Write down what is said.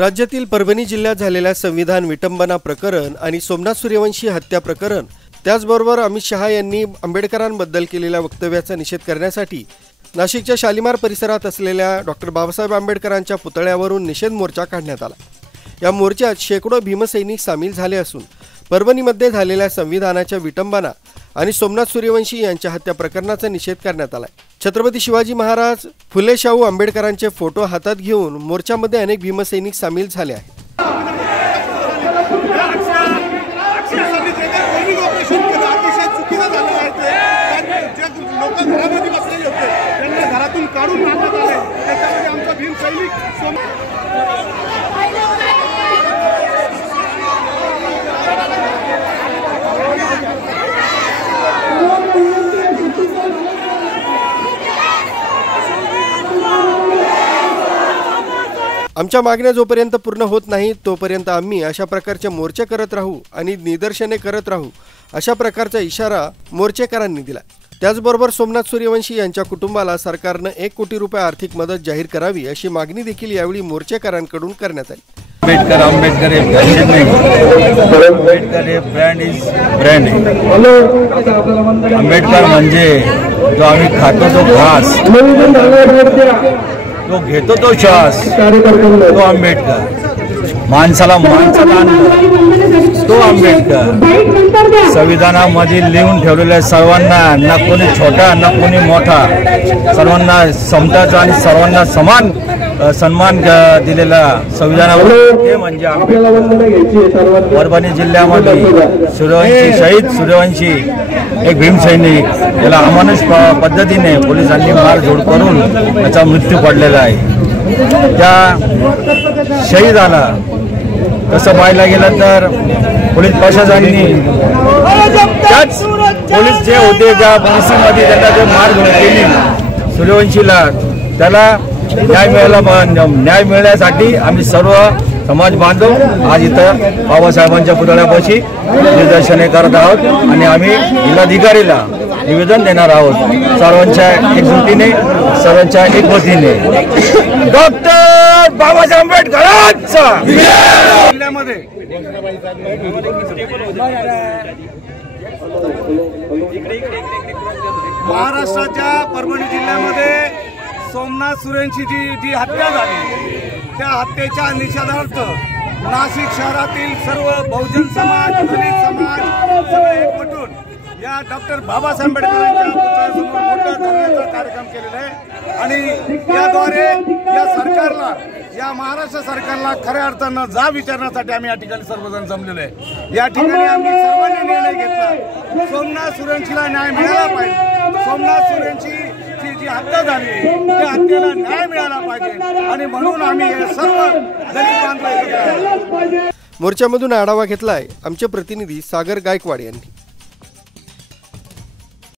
राज्यातील परभणी जिल्ह्यात झालेल्या संविधान विटंबना प्रकरण आणि सोमनाथ सूर्यवंशी हत्या प्रकरण, त्याचबरोबर अमित शहा यांनी आंबेडकरांबद्दल केलेल्या वक्तव्याचा निषेध करण्यासाठी नाशिकच्या शालिमार परिसरात असलेल्या डॉक्टर बाबासाहेब आंबेडकरांच्या पुतळ्यावरून निषेध मोर्चा काढण्यात आला। या मोर्चात शेकडो भीमसैनिक सामील झाले असून परभणीमध्ये झालेल्या संविधानाच्या विटंबना आणि सोमनाथ सूर्यवंशी यांच्या हत्या प्रकरणाचा निषेध करण्यात आला। छत्रपती शिवाजी महाराज, फुले शाहू आंबेडकरांचे फोटो हातात घेऊन मोर्चामध्ये अनेक भीमसैनिक सामील झाले आहेत। आमच्या मागण्या जोपर्यंत पूर्ण होत नाही तोपर्यंत आम्ही अशा प्रकारचे मोर्चे करत राहू आणि निदर्शने करत राहू, अशा प्रकारचा इशारा मोर्चेकरांनी दिला। त्याचबरोबर सोमनाथ सूर्यवंशी यांच्या कुटुंबाला सरकारने 1 कोटी रुपये आर्थिक मदत जाहीर करावी अशी मागणी देखील यावेळी मोर्चेकरांकडून करण्यात आली। आंबेडकर हे फॅशन नाही, आंबेडकर हे ब्रँड इज ब्रँड आहे। आंबेडकर म्हणजे जो आम्ही खातो तो घास, तो घेतो तो श्वास, तो आंबेडकर। माणसाला माणसाला तो आंबेडकर। संविधानामध्ये लिहून ठेवलेल्या सर्वांना, ना कोणी छोटा ना कोणी मोठा, सर्वांना समताचा आणि सर्वांना समान सन्मान दिलेला संविधानावर ते म्हणजे आंबेडकर। परभणी जिल्ह्यामध्ये सूर्यवंशी, शहीद सूर्यवंशी एक भीमसैनिक, याला अमानुष पद्धतीने पोलिसांनी मारझोड करून त्याचा मृत्यू पडलेला आहे। त्या शहीदाला तसं पाहायला गेलं तर पोलीस प्रशासनाने त्याच पोलीस जे होते त्या पोलिसीमध्ये त्यांना जे मारझोड केली सूर्यवंशीला, त्याला न्याय मिळण्यासाठी आम्ही सर्व समाज बांधव आज इथं बाबासाहेबांच्या पुतळ्यापाशी निदर्शने करत आहोत आणि आम्ही जिल्हाधिकारीला निवेदन देणार आहोत। सर्वांच्या एकजुटीने, सर्वांच्या एकवतीने डॉक्टर बाबासाहेब आंबेडकरांचा जिल्ह्यामध्ये महाराष्ट्राच्या परभणी जिल्ह्यामध्ये सोमनाथ सूर्यवंशीची जी हत्या झाली, त्या हत्येच्या निषेधार्थ नाशिक शहरातील सर्व बहुजन समाज, दलित समाज सगळे एकवटून या डॉक्टर बाबासाहेब आंबेडकरांच्या पुतळ्यासमोर मोठा धरण्याचा कार्यक्रम केलेला आहे आणि याद्वारे या सरकारला, या महाराष्ट्र सरकारला खऱ्या अर्थानं जाब विचारण्यासाठी आम्ही या ठिकाणी सर्वजण जमलेलो आहे। या ठिकाणी आम्ही सर्वांनी निर्णय घेतला, सोमनाथ सूर्यवंशीला न्याय मिळाला पाहिजे। सोमनाथ सूर्यवंशी जी हत्या झाली त्या हत्येला न्याय मिळाला पाहिजे आणि म्हणून आम्ही हे सर्व दलित बांधव एकत्र आहोत। मोर्चामधून आढावा घेतलाय आमचे प्रतिनिधी सागर गायकवाड यांनी।